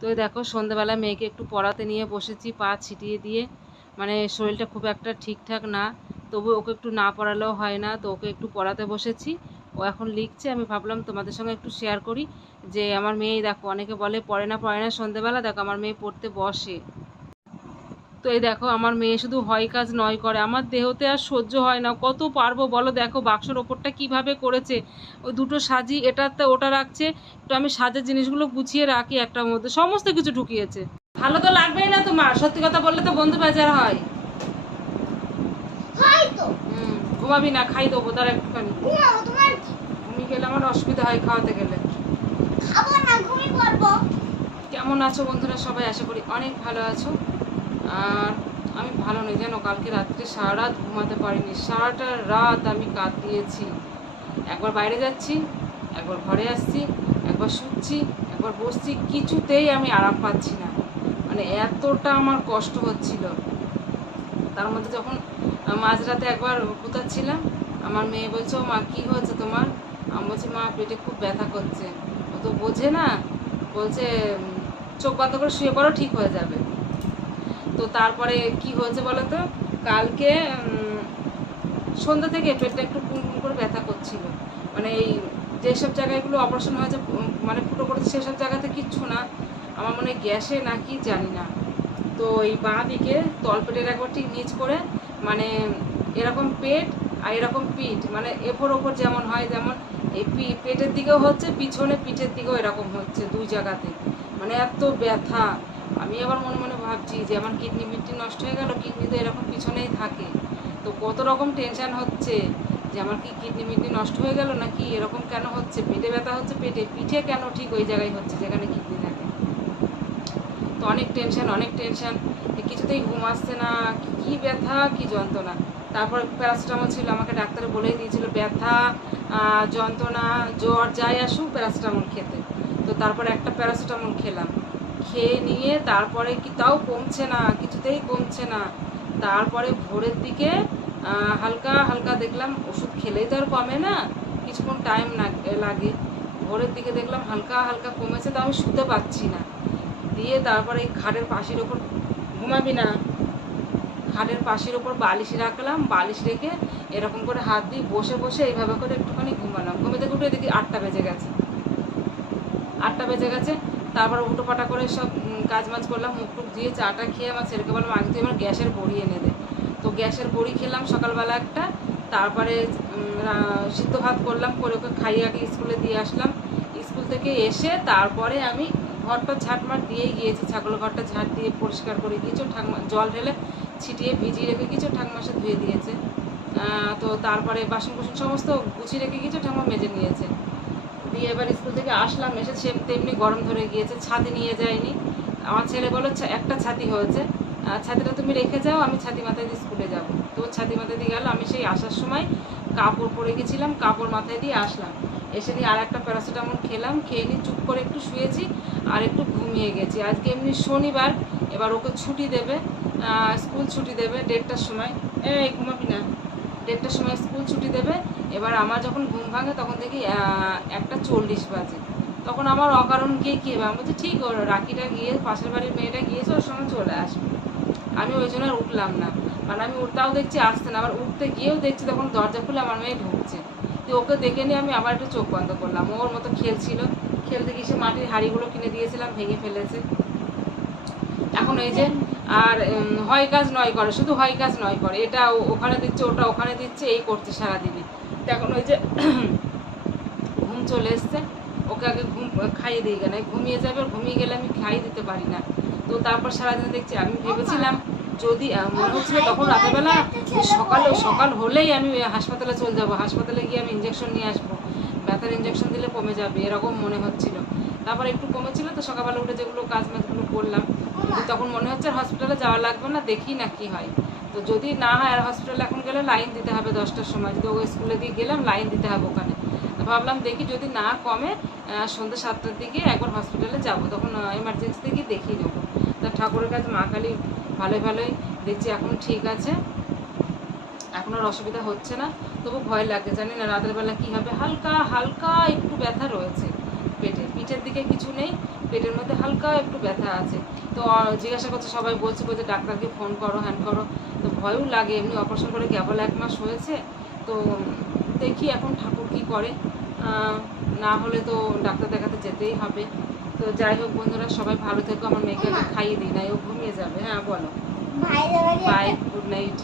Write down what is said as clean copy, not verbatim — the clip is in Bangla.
তো দেখো সন্ধ্যাবেলা মেয়েকে একটু পড়াতে নিয়ে বসেছি, পা ছিটিয়ে দিয়ে। মানে শরীরটা খুব একটা ঠিকঠাক না, তবু ওকে একটু না পড়ালেও হয় না, তো ওকে একটু পড়াতে বসেছি। ও এখন লিখছে, আমি ভাবলাম তোমাদের সঙ্গে একটু শেয়ার করি যে আমার মেয়ে দেখো, অনেকে বলে পড়ে না সন্ধ্যাবেলা, দেখো আমার মেয়ে পড়তে বসে। তো এই দেখো আমার মেয়ে শুধু হয় কাজ নয় করে, আমার দেহতে আর সহ্য হয় না, কত পারবো বলো। দেখো বাক্সর ওপরটা কিভাবে করেছে, ওই দুটো সাজি এটাতে ওটা রাখছে, একটু আমি সাজের জিনিসগুলো গুছিয়ে রাখি একটার মধ্যে, সমস্ত কিছু ঢুকিয়েছে। ভালো তো লাগবেই না তোমার, সত্যি কথা বললে তো বন্ধু বেজার হয়। ঘুমাবি না, খাই দেবো তার একটুখানি। ঘুমিয়ে গেলে আমার অসুবিধা হয় খাওয়াতে গেলে। কেমন আছো বন্ধুরা সবাই? আশা করি অনেক ভালো আছো। আর আমি ভালো নেই জানো, কালকে রাত্রে সারা রাত ঘুমাতে পারিনি, সারাটা রাত আমি কাটিয়েছি। একবার বাইরে যাচ্ছি, একবার ঘরে আসছি, একবার শুচ্ছি, একবার বসছি, কিছুতেই আমি আরাম পাচ্ছি না। মানে এতটা আমার কষ্ট হচ্ছিল। তার মধ্যে যখন মাঝরাতে একবার কোথাচ্ছিলাম, আমার মেয়ে বলছে, ও মা কী হয়েছে তোমার? আমি বলছি মা পেটে খুব ব্যথা করছে। ও তো বোঝে না, বলছে চোখ বন্ধ করে শুয়ে পড়ো, ঠিক হয়ে যাবে। তো তারপরে কি হয়েছে বলো তো, কালকে সন্ধ্যা থেকে পেটটা একটু পুনপুন করে ব্যথা করছিল। মানে এই যেসব জায়গাগুলো অপারেশন হয়েছে, মানে ফুটো করেছে, সেসব জায়গাতে কিচ্ছু না, আমার মনে হয় গ্যাসে নাকি জানি না। তো এই বাঁ দিকে তলপেটের একবার ঠিক নিচ করে, মানে এরকম পেট আর এরকম পিঠ, মানে এপর ওপর যেমন হয়, যেমন এই পেটের দিকেও হচ্ছে, পিছনে পিঠের দিকেও এরকম হচ্ছে, দুই জায়গাতে। মানে এত ব্যথা। আমি আবার মনে মনে ভাবছি যে আমার কিডনি মিডনি নষ্ট হয়ে গেল, কিডনি তো এরকম পিছনেই থাকে। তো কত রকম টেনশন হচ্ছে যে আমার কি কিডনি মিডনি নষ্ট হয়ে গেল নাকি, এরকম কেন হচ্ছে, পেটে ব্যথা হচ্ছে, পেটে পিঠে কেন ঠিক ওই জায়গায় হচ্ছে যেখানে কিডনি থাকে। তো অনেক টেনশন, কিছুতেই ঘুম আসছে না, কি ব্যথা কি যন্ত্রণা। তারপর প্যারাসিটামল ছিল, আমাকে ডাক্তারে বলেই দিয়েছিল ব্যথা যন্ত্রণা জ্বর যাই আসুক প্যারাসিটামল খেতে। তো তারপরে একটা প্যারাসিটামল খেলাম, খেয়ে নিয়ে তারপরে কি তাও কমছে না, কিছুতেই কমছে না। তারপরে ভোরের দিকে হালকা হালকা দেখলাম, ওষুধ খেলেই তো আর কমে না, কিছুক্ষণ টাইম লাগে। ভোরের দিকে দেখলাম হালকা হালকা কমেছে, তো আমি শুতে পারছি না। দিয়ে তারপরে এই খাটের পাশের ওপর, ঘুমাবি না, খাটের পাশের ওপর বালিশ রাখলাম, বালিশ রেখে এরকম করে হাত দিয়ে বসে বসে এইভাবে করে একটুখানি ঘুমালাম। ঘুমে থেকে উঠে দেখি 8টা বেজে গেছে। 8টা বেজে গেছে। তারপর উটোপাটা করে সব কাজ মাজ করলাম, মুখ টুক দিয়ে চাটা খেয়ে আমার ছেলেকে বললাম আগে তুই আমার গ্যাসের বড়ি এনে দে। তো গ্যাসের বড়ি খেলাম সকালবেলা একটা। তারপরে সিদ্ধ ভাত করলাম, করে ওকে খাইয়ে আগে স্কুলে দিয়ে আসলাম। স্কুল থেকে এসে তারপরে আমি ঘরটা ঝাঁটমাট দিয়েই গিয়েছি, ছাগল ঘরটা ঝাঁট দিয়ে পরিষ্কার করে দিয়েছি, ঠাকমা জল ঢেলে ছিটিয়ে ভিজিয়ে রেখে কিছু, ঠাকমা সে ধুয়ে দিয়েছে। তো তারপরে বাসন কুসন সমস্ত গুছিয়ে রেখে কিছু, ঠাকমা মেজে নিয়েছে। দিয়ে এবার স্কুল থেকে আসলাম, এসে তেমনি গরম ধরে গিয়েছে, ছাতি নিয়ে যায়নি। আমার ছেলে বলো একটা ছাতি হয়েছে, ছাতিটা তুমি রেখে যাও, আমি ছাতি মাথায় দিয়ে স্কুলে যাব। তো ছাতি মাথায় দিয়ে গেল, আমি সেই আসার সময় কাপড় পরে গেছিলাম, কাপড় মাথায় দিয়ে আসলাম। এসে নিয়ে আর একটা প্যারাসিটামল খেলাম, খেয়ে নিয়ে চুপ করে একটু শুয়েছি আর একটু ঘুমিয়ে গেছি। আজকে এমনি শনিবার, এবার ওকে ছুটি দেবে, স্কুল ছুটি দেবে 1:30টার সময়। এই ঘুমাবি না, 1:30টার সময় স্কুল ছুটি দেবে। এবার আমার যখন ঘুম ভাঙে তখন দেখি 1:40 বাজে। তখন আমার অকারণ গিয়ে কী হবে, আমি বলছি ঠিক ওর রাখিটা গিয়ে, পাশের বাড়ির মেয়েটা গিয়েছে, ওর সঙ্গে চলে আসবে। আমি ওই জন্য আর উঠলাম না, মানে আমি ওটাও দেখছি আসতে না, আবার উঠতে গিয়েও দেখছি তখন দরজা খুলে আমার মেয়ে ঢুকছে। তো ওকে দেখে নিয়ে আমি আবার একটু চোখ বন্ধ করলাম, ওর মতো খেলছিল, খেলতে গিয়ে সে মাটির হাঁড়িগুলো কিনে দিয়েছিলাম ভেঙে ফেলেছে। এখন এই যে আর হয় কাজ নয় করে, শুধু হয় কাজ নয় করে, এটা ওখানে দিচ্ছে, ওটা ওখানে দিচ্ছে, এই করছে সারাদিনে। তো এখন ওই যে ঘুম চলে এসছে, ওকে আগে ঘুম খাইয়ে দিই, কেন ঘুমিয়ে যাবে, ঘুমিয়ে গেলে আমি খাইয়ে দিতে পারি না। তো তারপর সারাদিন দেখছি, আমি ভেবেছিলাম যদি মনে হচ্ছিল তখন রাতেরবেলা সকাল হলেই আমি হাসপাতালে চলে যাবো, হাসপাতালে গিয়ে আমি ইঞ্জেকশন নিয়ে আসবো, ব্যথার ইঞ্জেকশন দিলে কমে যাবে, এরকম মনে হচ্ছিল। তারপর একটু কমেছিল, তো সকালবেলা উঠে যেগুলো কাজ মাছগুলো করলাম, কিন্তু তখন মনে হচ্ছে হসপিটালে যাওয়া লাগবে না, দেখি না কি হয়। তো যদি না হয় আর হসপিটালে এখন গেলে লাইন দিতে হবে 10টার সময়, যদি ওই স্কুলে দিয়ে গেলাম লাইন দিতে হবে ওখানে। তো ভাবলাম দেখি যদি না কমে সন্ধ্যে 7টার দিকে একবার হসপিটালে যাব, তখন এমার্জেন্সিতে গিয়ে দেখিয়ে নেবো। তা ঠাকুরের কাছে মা কালী ভালোই দেখছি এখন ঠিক আছে, এখন আর অসুবিধা হচ্ছে না। তবু ভয় লাগে, জানি না রাতের বেলা কী হবে, হালকা হালকা একটু ব্যথা রয়েছে পেটে, পিঠের দিকে কিছু নেই, পেটের মধ্যে হালকা একটু ব্যথা আছে। তো জিজ্ঞাসা করছে সবাই, বলছে ডাক্তারকে ফোন করো, হ্যান করো। তো ভয়ও লাগে, এমনি অপারেশন করে কেবল 1 মাস হয়েছে। তো দেখি এখন ঠাকুর কি করে, না হলে তো ডাক্তার দেখাতে যেতেই হবে। তো যাই হোক বন্ধুরা, সবাই ভালো থেকো। আমার মেয়েকে খাইয়ে দিই না, ও ঘুমিয়ে যাবে। হ্যাঁ বলো, বাই, গুড নাইট।